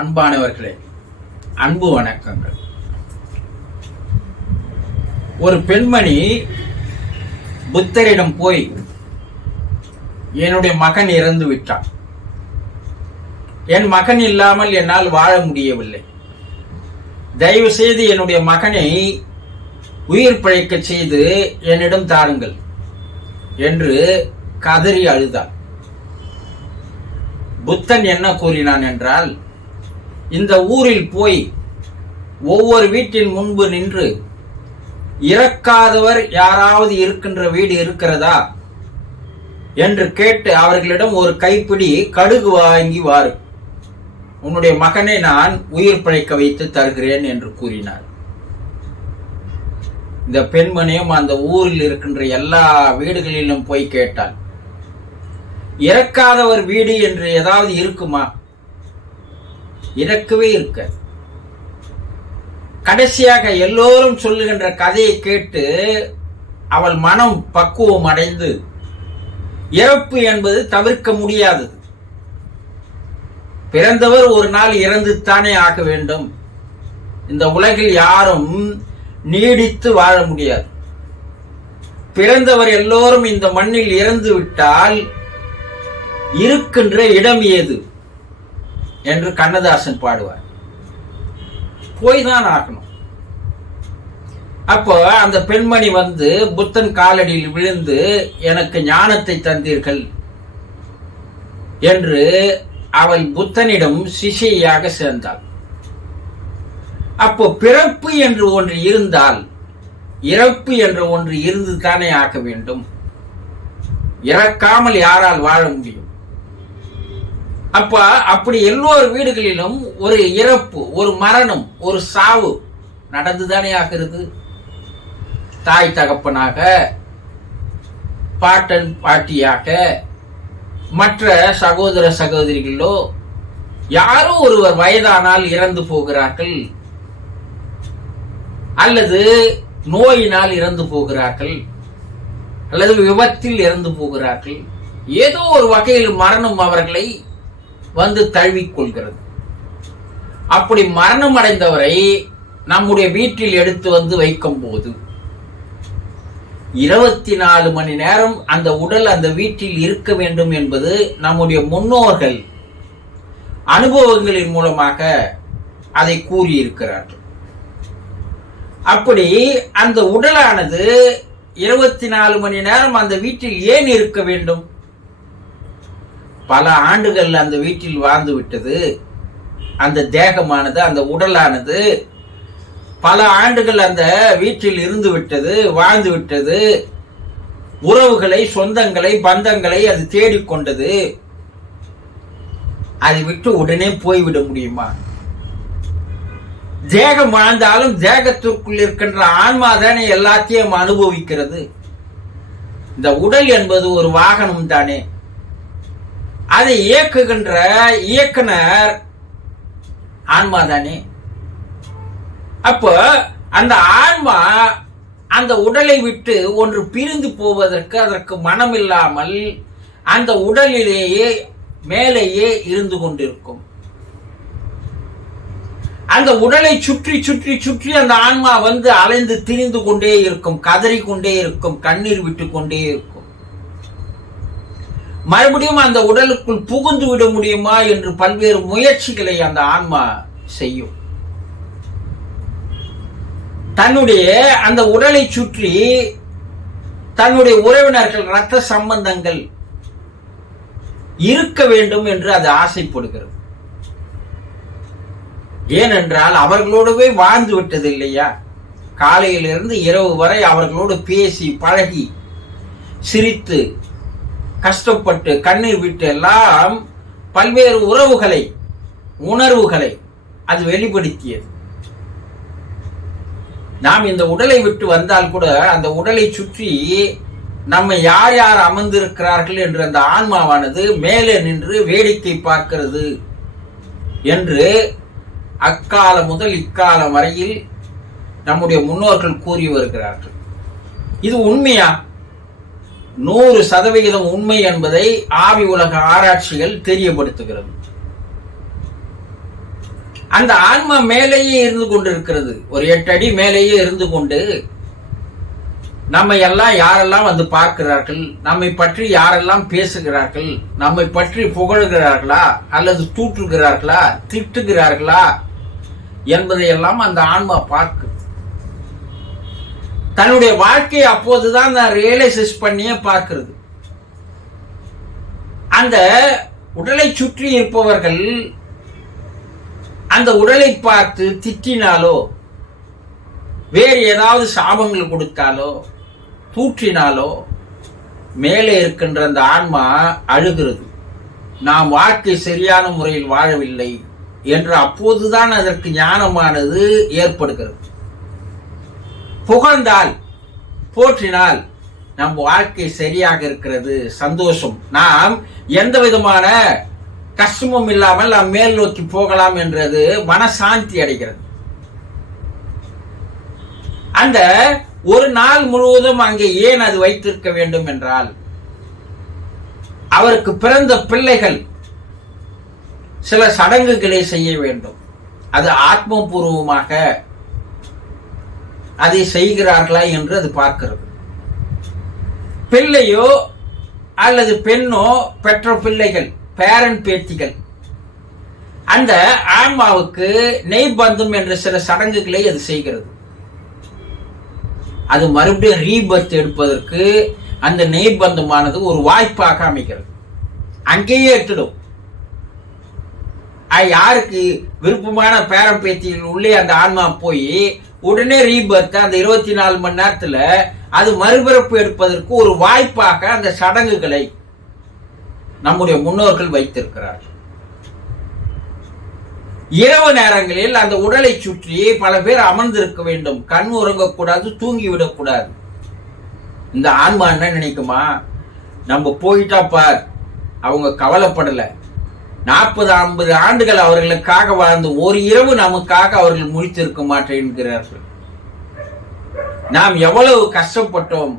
அன்பானவர்களே, அன்பு வணக்கங்கள். ஒரு பெண்மணி புத்தரிடம் போய், என்னுடைய மகன் இறந்து விட்டான், என் மகன் இல்லாமல் என்னால் வாழ முடியவில்லை, தயவு செய்து என்னுடைய மகனை உயிர் பிழைக்க செய்து என்னிடம் தாருங்கள் என்று கதறி அழுதார். புத்தன் என்ன கூறினான் என்றால், இந்த ஊரில் போய் ஒவ்வொரு வீட்டின் முன்பு நின்று, இறக்காதவர் யாராவது இருக்கின்ற வீடு இருக்கிறதா என்று கேட்டு அவர்களிடம் ஒரு கைப்பிடி கடுகு வாங்கி வாரு, உன்னுடைய மகனை நான் உயிர் பிழைக்க வைத்து தருகிறேன் என்று கூறினார். இந்த பெண்மணியும் அந்த ஊரில் இருக்கின்ற எல்லா வீடுகளிலும் போய் கேட்டாள், இறக்காதவர் வீடு என்று ஏதாவது இருக்குமா? இறக்கவே இருக்க. கடைசியாக எல்லோரும் சொல்லுகின்ற கதையை கேட்டு அவள் மனம் பக்குவம் அடைந்து, இறப்பு என்பது தவிர்க்க முடியாதது, பிறந்தவர் ஒரு நாள் இறந்துத்தானே ஆக வேண்டும், இந்த உலகில் யாரும் நீடித்து வாழ முடியாது, பிறந்தவர் எல்லோரும் இந்த மண்ணில் இறந்து விட்டால் இருக்கின்ற இடம் ஏது என்று கண்ணதாசன் பாடுவார். போய்தான் ஆகணும். அப்போ அந்த பெண்மணி வந்து புத்தன் காலடியில் விழுந்து, எனக்கு ஞானத்தை தந்தீர்கள் என்று அவள் புத்தனிடம் சிஷ்யாக சேர்ந்தாள். அப்போ பிறப்பு என்று ஒன்று இருந்தால் இறப்பு என்று ஒன்று இருந்து தானே ஆக வேண்டும், இறக்காமல் யாரால் வாழ முடியும்? அப்ப அப்படி எல்லோரு வீடுகளிலும் ஒரு இறப்பு, ஒரு மரணம், ஒரு சாவு நடந்துதானே ஆகிறது. தாய் தகப்பனாக, பாட்டன் பாட்டியாக, மற்ற சகோதர சகோதரிகளோ யாரோ ஒருவர் வயதானால் இறந்து போகிறார்கள், அல்லது நோயினால் இறந்து போகிறார்கள், அல்லது விபத்தில் இறந்து போகிறார்கள். ஏதோ ஒரு வகையில் மரணம் அவர்களை வந்து தழுவிக்கொள்கிறது. அப்படி மரணம் அடைந்தவரை நம்முடைய வீட்டில் எடுத்து வந்து வைக்கும் போது 24 மணி நேரம் அந்த உடல் அந்த வீட்டில் இருக்க வேண்டும் என்பது நம்முடைய முன்னோர்கள் அனுபவங்களின் மூலமாக அதை கூறியிருக்கிறார்கள். அப்படி அந்த உடலானது 24 மணி நேரம் அந்த வீட்டில் ஏன் இருக்க வேண்டும்? பல ஆண்டுகள் அந்த வீட்டில் வாழ்ந்து விட்டது, அந்த தேகமானது, அந்த உடலானது பல ஆண்டுகள் அந்த வீட்டில் இருந்து விட்டது, வாழ்ந்து விட்டது, உறவுகளை, சொந்தங்களை, பந்தங்களை அது தேடிக்கொண்டது. அதை விட்டு உடனே போய்விட முடியுமா? தேகம் வாழ்ந்தாலும் தேகத்திற்குள் இருக்கின்ற ஆன்மா தானே எல்லாத்தையும் அனுபவிக்கிறது. இந்த உடல் என்பது ஒரு வாகனம் தானே, அதை இயக்குகின்ற இயக்குனர் ஆன்மா தானே. அப்போ அந்த ஆன்மா அந்த உடலை விட்டு ஒன்று பிரிந்து போவதற்கு அதற்கு மனம் இல்லாமல் அந்த உடலிலேயே மேலேயே இருந்து கொண்டிருக்கும். அந்த உடலை சுற்றி சுற்றி சுற்றி அந்த ஆன்மா வந்து அலைந்து திரிந்து கொண்டே இருக்கும், கதறிக்கொண்டே இருக்கும், கண்ணீர் விட்டு கொண்டே இருக்கும். மறுபடியும் அந்த உடலுக்குள் புகுந்து விட முடியுமா என்று பல்வேறு முயற்சிகளை அந்த ஆன்மா செய்யும். தன்னுடைய அந்த உடலை சுற்றி தன்னுடைய உறவினர்கள், இரத்த சம்பந்தங்கள் இருக்க வேண்டும் என்று அது ஆசைப்படுகிறது. ஏனென்றால் அவர்களோடவே வாழ்ந்து விட்டது இல்லையா? காலையிலிருந்து இரவு வரை அவர்களோடு பேசி பழகி சிரித்து கஷ்டப்பட்டு கண்ணீர் விட்டு எல்லாம் பல்வேறு உறவுகளை, உணர்வுகளை அது வெளிப்படுத்தியது. நாம் இந்த உடலை விட்டு வந்தால் கூட அந்த உடலை சுற்றி நம்ம யார் யார் அமர்ந்திருக்கிறார்கள் என்று அந்த ஆன்மாவானது மேலே நின்று வேடிக்கை பார்க்கிறது என்று அக்காலம் முதல் இக்காலம் வரையில் நம்முடைய முன்னோர்கள் கூறி வருகிறார்கள். இது உண்மையா? 100% உண்மை என்பதை ஆவி உலக ஆராய்ச்சிகள் தெரியப்படுத்துகிறது. அந்த ஆன்மா மேலேயே இருந்து கொண்டிருக்கிறது, ஒரு 8 அடி மேலேயே இருந்து கொண்டு நம்மை எல்லாம் யாரெல்லாம் வந்து பார்க்கிறார்கள், நம்மை பற்றி யாரெல்லாம் பேசுகிறார்கள், நம்மை பற்றி புகழ்கிறார்களா அல்லது தூற்றுகிறார்களா திட்டுகிறார்களா என்பதையெல்லாம் அந்த ஆன்மா பார்க்குது. தன்னுடைய வாழ்க்கையை அப்போதுதான் நான் ரியலைசஸ் பண்ணியே பார்க்கிறது. அந்த உடலை சுற்றி இருப்பவர்கள் அந்த உடலை பார்த்து திட்டினாலோ வேறு ஏதாவது சாபங்கள் கொடுத்தாலோ தூற்றினாலோ மேலே இருக்கின்ற அந்த ஆன்மா அழுகிறது. நாம் வாழ்க்கை சரியான முறையில் வாழவில்லை என்று அப்போதுதான் அதற்கு ஞானமானது ஏற்படுகிறது. புகழ்ந்தால் போற்றினால் நம் வாழ்க்கை சரியாக இருக்கிறது, சந்தோஷம், நாம் எந்த விதமான கஷ்டமும் இல்லாமல் நாம் மேல் நோக்கி போகலாம் என்றது மனசாந்தி அடைகிறது. அந்த ஒரு நாள் முழுவதும் அங்கே ஏன் அது வைத்திருக்க வேண்டும் என்றால், அவருக்கு பிறந்த பிள்ளைகள் சில சடங்குகளை செய்ய வேண்டும். அது ஆத்மபூர்வமாக அதை செய்கிறார்களா என்று அது பார்க்கிறது. பிள்ளையோ அல்லது பெண்ணோ பெற்ற பிள்ளைகள், பேரன் பேத்திகள், அந்த ஆன்மாவுக்கு நெய்பந்தம் என்ற சில சடங்குகளை அது செய்கிறது. அது மறுபடியும் ரீபர்த் எடுப்பதற்கு அந்த நெய்பந்தமானது ஒரு வாய்ப்பாக அமைக்கிறது. அங்கேயே எடுத்துடும். யாருக்கு விருப்பமான பேரம் பேத்திகள் உள்ளே அந்த ஆன்மா போய் உடனே ரீபர்த் அந்த 24 மணி நேரத்துல அது மறுபிறப்பு எடுப்பதற்கு ஒரு வாய்ப்பாக அந்த சடங்குகளை நம்முடைய முன்னோர்கள் வைத்திருக்கிறார்கள். இரவு நேரங்களில் அந்த உடலை சுற்றி பல பேர் அமர்ந்திருக்க வேண்டும். கண் உறங்கக்கூடாது, தூங்கிவிடக்கூடாது. இந்த ஆன்மா என்ன நினைக்குமா, நம்ம போயிட்டா பார், அவங்க கவலைப்படல, 40-50 ஆண்டுகள் அவர்களுக்காக வாழ்ந்து ஒரு இரவு நமக்காக அவர்கள் முழித்திருக்க மாட்டேன் என்கிறார்கள். நாம் எவ்வளவு கஷ்டப்பட்டோம்,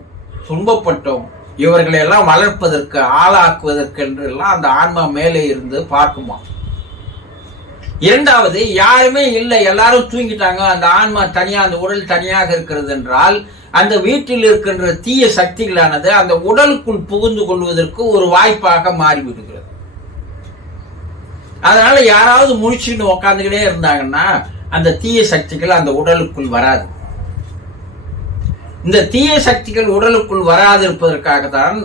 துன்பப்பட்டோம், இவர்களை எல்லாம் வளர்ப்பதற்கு ஆளாக்குவதற்கு என்று எல்லாம் அந்த ஆன்மா மேலே இருந்து பார்க்குமா. இரண்டாவது, யாருமே இல்லை, எல்லாரும் தூங்கிட்டாங்க, அந்த ஆன்மா தனியா, அந்த உடல் தனியாக இருக்கிறது என்றால் அந்த வீட்டில் இருக்கின்ற தீய சக்திகளானது அந்த உடலுக்குள் புகுந்து கொள்வதற்கு ஒரு வாய்ப்பாக மாறிவிடுகிறது. அதனால யாராவது முழிச்சுன்னு உக்காந்துக்கிட்டே இருந்தாங்கன்னா அந்த தீய சக்திகள் அந்த உடலுக்குள் வராது. இந்த தீய சக்திகள் உடலுக்குள் வராதிருப்பதற்காகத்தான்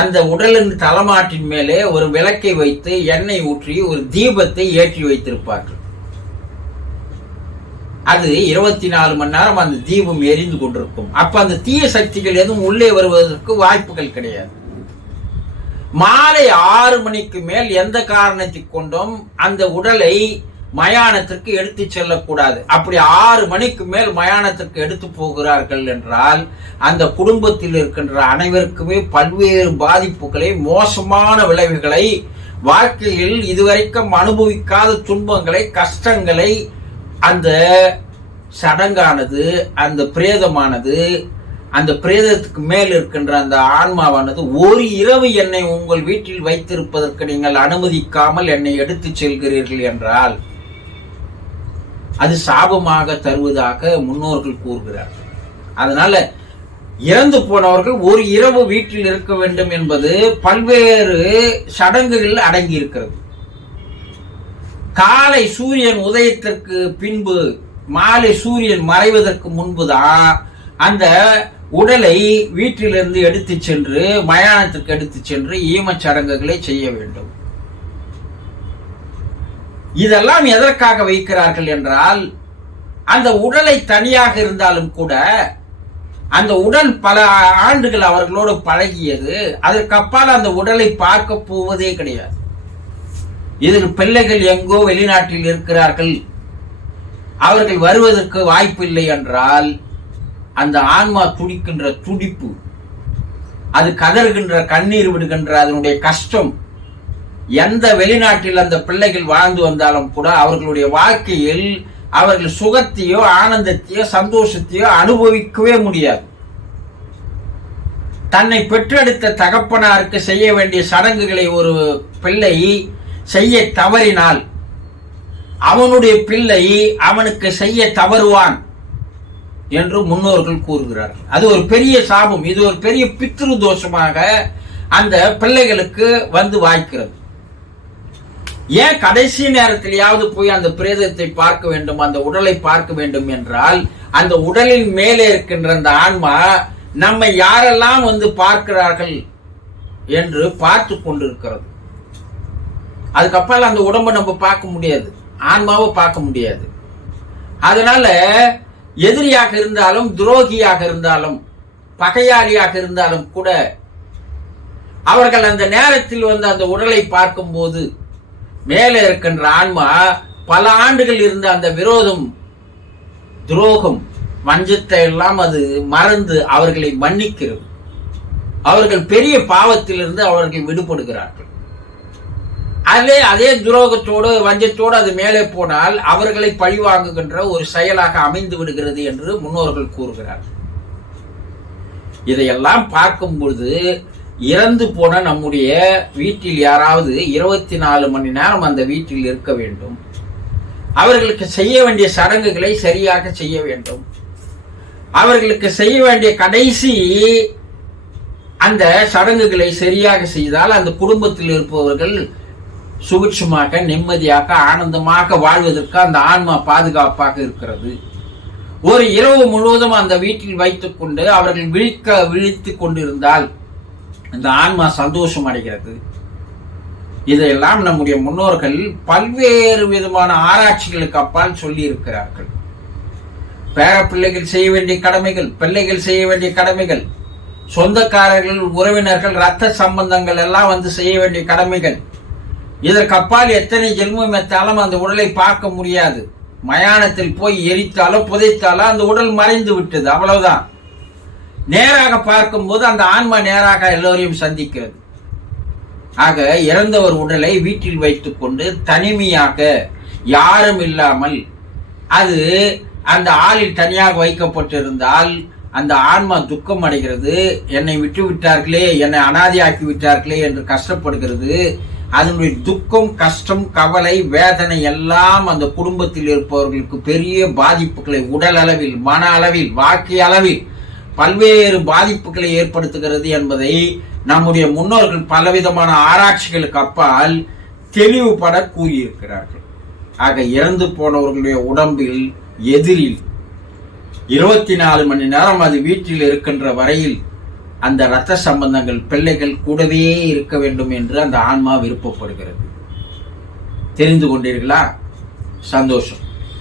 அந்த உடலின் தலைமாட்டின் மேலே ஒரு விளக்கை வைத்து எண்ணெய் ஊற்றி ஒரு தீபத்தை ஏற்றி வைத்திருப்பார்கள். அது 24 மணி நேரம் அந்த தீபம் எரிந்து கொண்டிருக்கும். அப்ப அந்த தீய சக்திகள் எதுவும் உள்ளே வருவதற்கு வாய்ப்புகள் கிடையாது. மாலை 6 மணிக்கு மேல் எந்த காரணத்தை கொண்டும் அந்த உடலை மயானத்திற்கு எடுத்து செல்லக்கூடாது. அப்படி 6 மணிக்கு மேல் மயானத்திற்கு எடுத்து போகிறார்கள் என்றால் அந்த குடும்பத்தில் இருக்கின்ற அனைவருக்குமே பல்வேறு பாதிப்புகளை, மோசமான விளைவுகளை, வாழ்க்கையில் இதுவரைக்கும் அனுபவிக்காத துன்பங்களை, கஷ்டங்களை அந்த சடங்கானது, அந்த பிரேதமானது, அந்த பிரேதத்துக்கு மேல் இருக்கின்ற அந்த ஆன்மாவானது ஒரு இரவு என்னை உங்கள் வீட்டில் வைத்திருப்பதற்கு நீங்கள் அனுமதிக்காமல் என்னை எடுத்து செல்கிறீர்கள் என்றால் அது சாபமாக தருவதாக முன்னோர்கள் கூறுகிறார்கள். அதனால இறந்து போனவர்கள் ஒரு இரவு வீட்டில் இருக்க வேண்டும் என்பது பல்வேறு சடங்குகள் அடங்கி இருக்கிறது. காலை சூரியன் உதயத்திற்கு பின்பு, மாலை சூரியன் மறைவதற்கு முன்புதான் அந்த உடலை வீட்டிலிருந்து எடுத்து சென்று மயானத்திற்கு எடுத்து சென்று ஈமச் சடங்குகளை செய்ய வேண்டும். இதெல்லாம் எதற்காக வைக்கிறார்கள் என்றால், அந்த உடலை தனியாக இருந்தாலும் கூட அந்த உடல் பல ஆண்டுகள் அவர்களோடு பழகியது, அதற்கு அப்பால் அந்த உடலை பார்க்க போவதே கிடையாது. இதில் பிள்ளைகள் எங்கோ வெளிநாட்டில் இருக்கிறார்கள், அவர்கள் வருவதற்கு வாய்ப்பில்லை என்றால் அந்த ஆன்மா துடிக்கின்ற துடிப்பு, அது கதறுகின்ற கண்ணீர் விடுகின்ற அதனுடைய கஷ்டம், எந்த வெளிநாட்டில் அந்த பிள்ளைகள் வாழ்ந்து வந்தாலும் கூட அவர்களுடைய வாழ்க்கையில் அவர்கள் சுகத்தையோ ஆனந்தத்தையோ சந்தோஷத்தையோ அனுபவிக்கவே முடியாது. தன்னை பெற்றெடுத்த தகப்பனாருக்கு செய்ய வேண்டிய சடங்குகளை ஒரு பிள்ளை செய்ய தவறினால் அவனுடைய பிள்ளை அவனுக்கு செய்ய தவறுவான் என்று முன்னோர்கள் கூறுகிறார்கள். அது ஒரு பெரிய சாபம். இது ஒரு பெரிய பித்ரு தோஷமாக அந்த பிள்ளைகளுக்கு வந்து வாய்க்கிறது. ஏன் கடைசி நேரத்திலேயாவது போய் அந்த பிரேதத்தை பார்க்க வேண்டும், அந்த உடலை பார்க்க வேண்டும் என்றால், அந்த உடலின் மேலே இருக்கின்ற அந்த ஆன்மா நம்மை யாரெல்லாம் வந்து பார்க்கிறார்கள் என்று பார்த்து கொண்டிருக்கிறது. அதுக்கப்புறம் அந்த உடம்பை நம்ம பார்க்க முடியாது, ஆன்மாவை பார்க்க முடியாது. அதனால எதிரியாக இருந்தாலும், துரோகியாக இருந்தாலும், பகையாளியாக இருந்தாலும் கூட அவர்கள் அந்த நேரத்தில் வந்து அந்த உடலை பார்க்கும் போது மேலே இருக்கின்ற ஆன்மா பல ஆண்டுகள் இருந்த அந்த விரோதம், துரோகம், வஞ்சத்தை எல்லாம் அது மறந்து அவர்களை மன்னிக்கிறது. அவர்கள் பெரிய பாவத்திலிருந்து அவர்கள் விடுபடுகிறார்கள். அதே துரோகத்தோடு வஞ்சத்தோடு அது மேலே போனால் அவர்களை பழிவாங்குகின்ற ஒரு செயலாக அமைந்து விடுகிறது என்று முன்னோர்கள் கூறுகிறார்கள். இதையெல்லாம் பார்க்கும் பொழுது இறந்து போன நம்முடைய வீட்டில் யாராவது 24 மணி நேரம் அந்த வீட்டில் இருக்க வேண்டும். அவர்களுக்கு செய்ய வேண்டிய சடங்குகளை சரியாக செய்ய வேண்டும். அவர்களுக்கு செய்ய வேண்டிய கடைசி அந்த சடங்குகளை சரியாக செய்தால் அந்த குடும்பத்தில் இருப்பவர்கள் சுபிட்சமாக, நிம்மதியாக, ஆனந்தமாக வாழ்வதற்கு அந்த ஆன்மா பாதுகாப்பாக இருக்கிறது. ஒரு இரவு முழுவதும் அந்த வீட்டில் வைத்துக் கொண்டு அவர்கள் விழித்துக் கொண்டிருந்தால் அந்த ஆன்மா சந்தோஷம் அடைகிறது. இதையெல்லாம் நம்முடைய முன்னோர்கள் பல்வேறு விதமான ஆராய்ச்சிகளுக்கு அப்பால் சொல்லி இருக்கிறார்கள். பேர பிள்ளைகள் செய்ய வேண்டிய கடமைகள், பிள்ளைகள் செய்ய வேண்டிய கடமைகள், சொந்தக்காரர்கள், உறவினர்கள், இரத்த சம்பந்தங்கள் எல்லாம் வந்து செய்ய வேண்டிய கடமைகள். இதற்கு அப்பால் எத்தனை ஜென்மம் எத்தாலும் அந்த உடலை பார்க்க முடியாது. மயானத்தில் போய் எரித்தாலோ புதைத்தாலோ அந்த உடல் மறைந்து விட்டது, அவ்வளவுதான். நேராக பார்க்கும் போது அந்த ஆன்மா நேராக எல்லோரையும் சந்திக்கிறது. ஆக இறந்தவர் உடலை வீட்டில் வைத்துக் கொண்டு தனிமையாக யாரும் இல்லாமல் அது அந்த ஆளில் தனியாக வைக்கப்பட்டிருந்தால் அந்த ஆன்மா துக்கம் அடைகிறது. என்னை விட்டு விட்டார்களே, என்னை அனாதையாக்கி விட்டார்களே என்று கஷ்டப்படுகிறது. அதனுடைய துக்கம், கஷ்டம், கவலை, வேதனை எல்லாம் அந்த குடும்பத்தில் இருப்பவர்களுக்கு பெரிய பாதிப்புகளை உடல் அளவில், மன அளவில், வாக்கு அளவில் பல்வேறு பாதிப்புகளை ஏற்படுத்துகிறது என்பதை நம்முடைய முன்னோர்கள் பலவிதமான ஆராய்ச்சிகளுக்கு அப்பால் தெளிவுபட கூறியிருக்கிறார்கள். ஆக இறந்து போனவர்களுடைய உடம்பில் எதிரில் 24 மணி நேரம் அது வீட்டில் இருக்கின்ற வரையில் அந்த இரத்த சம்பந்தங்கள், பிள்ளைகள் கூடவே இருக்க வேண்டும் என்று அந்த ஆன்மா விருப்பப்படுகிறது. தெரிந்து கொண்டீர்களா? சந்தோஷம்.